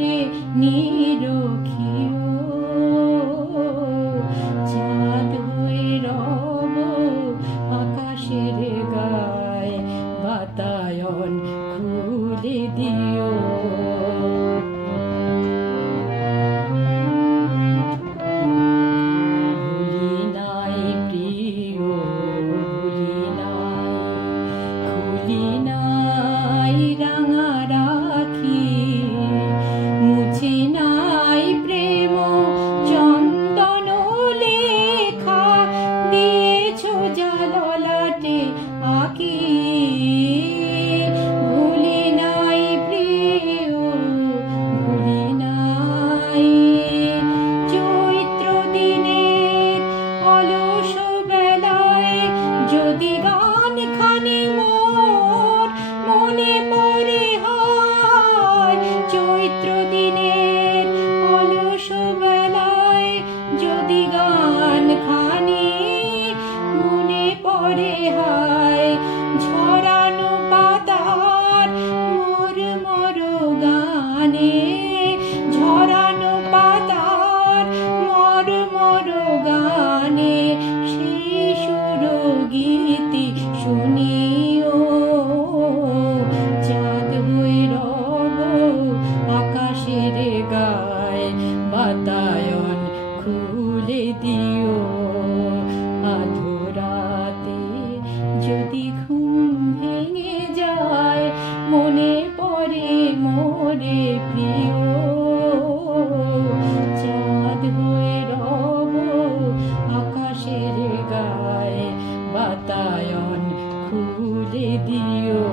করে নিরখিও, চাঁদ হয়ে রব আকাশের গায়ে, বাতায়ন খুলে দিও। ভুলি নাই প্রিয়, ভুলি নাই, খুলি নাই রাঙা রাখি, মুছে নাই প্রেম চন্দন লেখা, দিয়েছ যা ললাটে আঁকি। ভুলি নাই প্রিয়, ভুলি নাই, চৈত্র দিনের অলস বেলায় যদি গান খানি মোর মনে পড়ে হয়, চৈত্র দিনের অলস বেলায় যদি গান খানি মনে পড়ে হয়, ঝরানো পাতার মোর মোর গানে, ঝরানো পাতার মোর মোর গানে, সেই সুর গীতি শুনিও, চাঁদ হয়ে রব আকাশের গায়ে, বাতায়ন খুলে দিও। আধরাতে যদি ঘুম ভেঙে যায়, মনে পড়ে মোরে প্রিয়, চাঁদ হয়ে রব আকাশের গায়ে, বাতায়ন খুলে দিও।